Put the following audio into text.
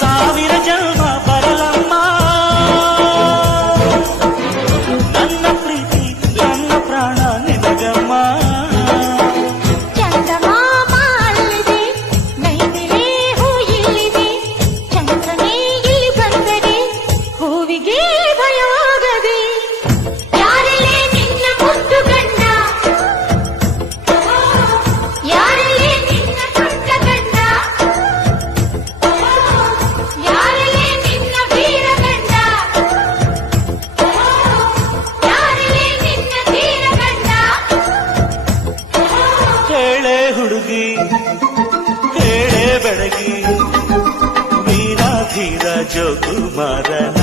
ಸಾವಿರ ಜನ್ಮ ಬರಲಮ್ಮ ನನ್ನ ಪ್ರೀತಿ ನನ್ನ ಪ್ರಾಣ ನಿನಗಮ್ಮ. ಚಂದಮಾಮ ಅಲ್ಲಿದೆ, ನೈದಿಲೆ ಹೂ ಇಲ್ಲಿದೆ, ಚಂದ್ರನೇ ಇಲ್ಲಿ ಬಂದರೆ ಹೂವಿಗೆ ಭಯವಾಗದೆ. ಯಾರಲ್ಲೇ ನಿನ್ನ ಮುದ್ದು ಗಂಡ, ಯಾರಲ್ಲೇ ನಿನ್ನ ಪುಟ್ಟ ಗಂಡ, ಯಾರಲ್ಲೇ ನಿನ್ನ ವೀರ ಗಂಡ, ಯಾರಲ್ಲೇ ನಿನ್ನ ಧೀರ ಗಂಡ. ಕೇಳೆ ಹುಡುಗಿ ಕೇಳೆ ಬೆಳಗಿ ವೀರ ಧೀರ ಜೋಕುಮಾರನ